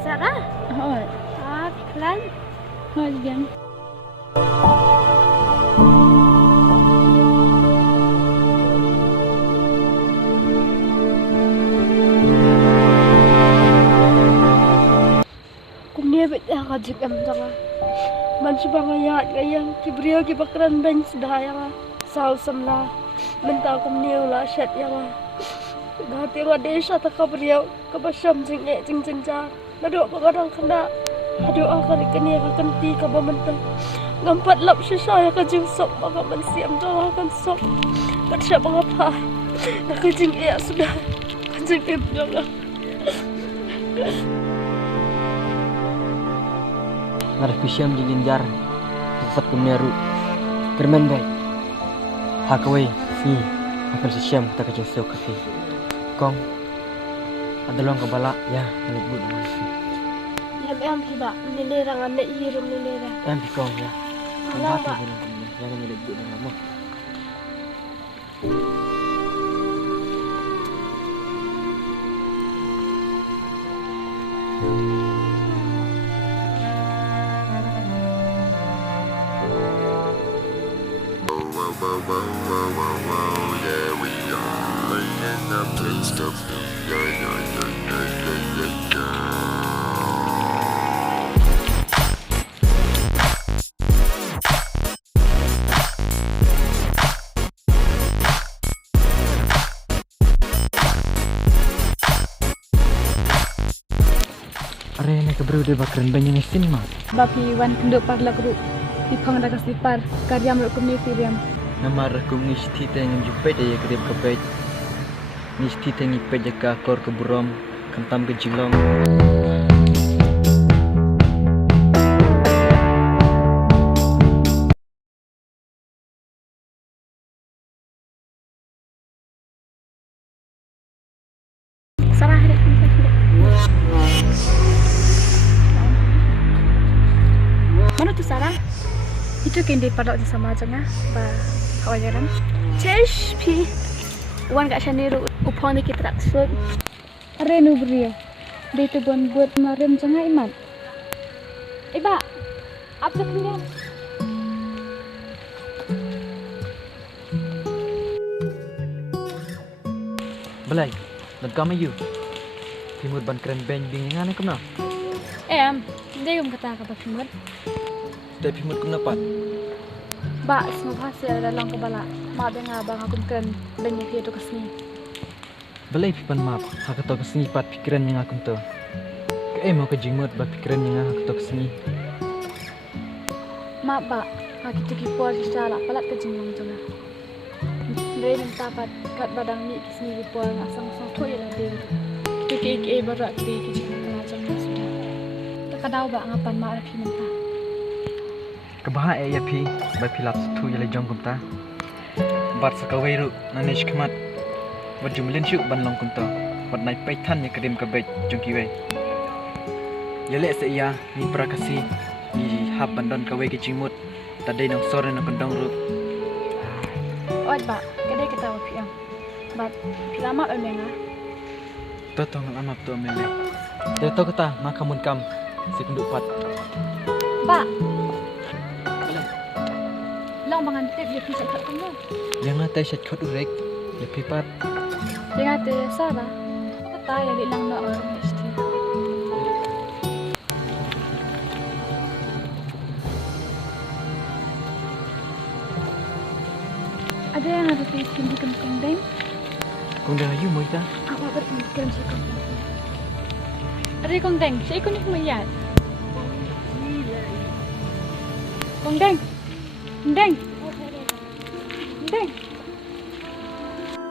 Sarah? Hoi. Pelan. Hoi gan. Kumnia bet kajik am tanga. Man subang ayat gayang kibrio ki bakran ben sedaya sau samla. Menta kumnia ula syat yang Gati wa desa ta kabrio kabasam jing ja. Nado pagadang kena. Aduh akan ikani akan ti kabamenta. Ngampat lap sisa ya kajing sok baka mansiam tawa akan sok. Batsya mengapa? Nakajing iya sudah. Kajing jangan. Ngarep pisyam jingin jar sesat kumneru kermen baik hakawai si akan sisyam kita kacang sew kafe kong ada luang kebala ya milik bu dengan si Em tiba nilerang ane hirum nilerang. em kong ya mati dengan kumne yang milik bu dengan mo Yeah, we are in the midst of are ne kebru de bakran banyak mesin mah Bapi wan kenduk parla kru. Pipang dagas dipar karyam ro kumni firiam. nama rakum nisti tengin jupai daya kerip kepet nisti tengi pejaka kor keburom kentam ke jilong Sarah hari ini. Mana tu Sarah? Itu kendi padok di sama aja na ba kawajaran. Cesh pi. Wan gak shaniru upon ki traksud. Are nu brio. Dia tu buat marim jangan iman. Iba. Apa punya? belai dan kami you timur ban keren ben bingingan kum na Dia kata apa pimut? tapi timur kum dapat Ba semua hasil dalam kebala. Ma dengar bang aku kan banyak dia tu kesini. belai pipan map hak to kesini pat pikiran yang aku to ke mau ke jimut ba pikiran yang aku to kesini Ma ba aku tu kipor secara palat ke jingong tu na. Dia minta pat kat badang ni kesini kipor nak sang-sang tu ya dia. Tu ke berat dia ke jingong macam tu sudah. Tak kadau ba ngapan ma rapi minta. kebaha ya pi ba pilap tu ya le jong kum ta bat sakawai ru nanesh khmat wat jumlen shu ban long kum to wat nai pai than ya kadem ka bet jong ki we ya le se ya ni prakasi ni hab bandon ka we ki jimut ta dei nong sore nong kondong ru Oi ba, kedai kita wapi am. Bat lama emang ah. to to ngal amap to mele de to kata makamun kam si kunduk pat Ba. Long bangan tip dia pisah kat kamu. yang ngatai shat khot urek ya pi pat Dia kata Sarah. Kata ya di lang nak orang mesti. Ada yang ada bikin di kenteng. kung dah ayu moi ta Apa berpikir si kenteng? Ada kenteng. Si ikut ni mayat. Kenteng. Kenteng. Kenteng.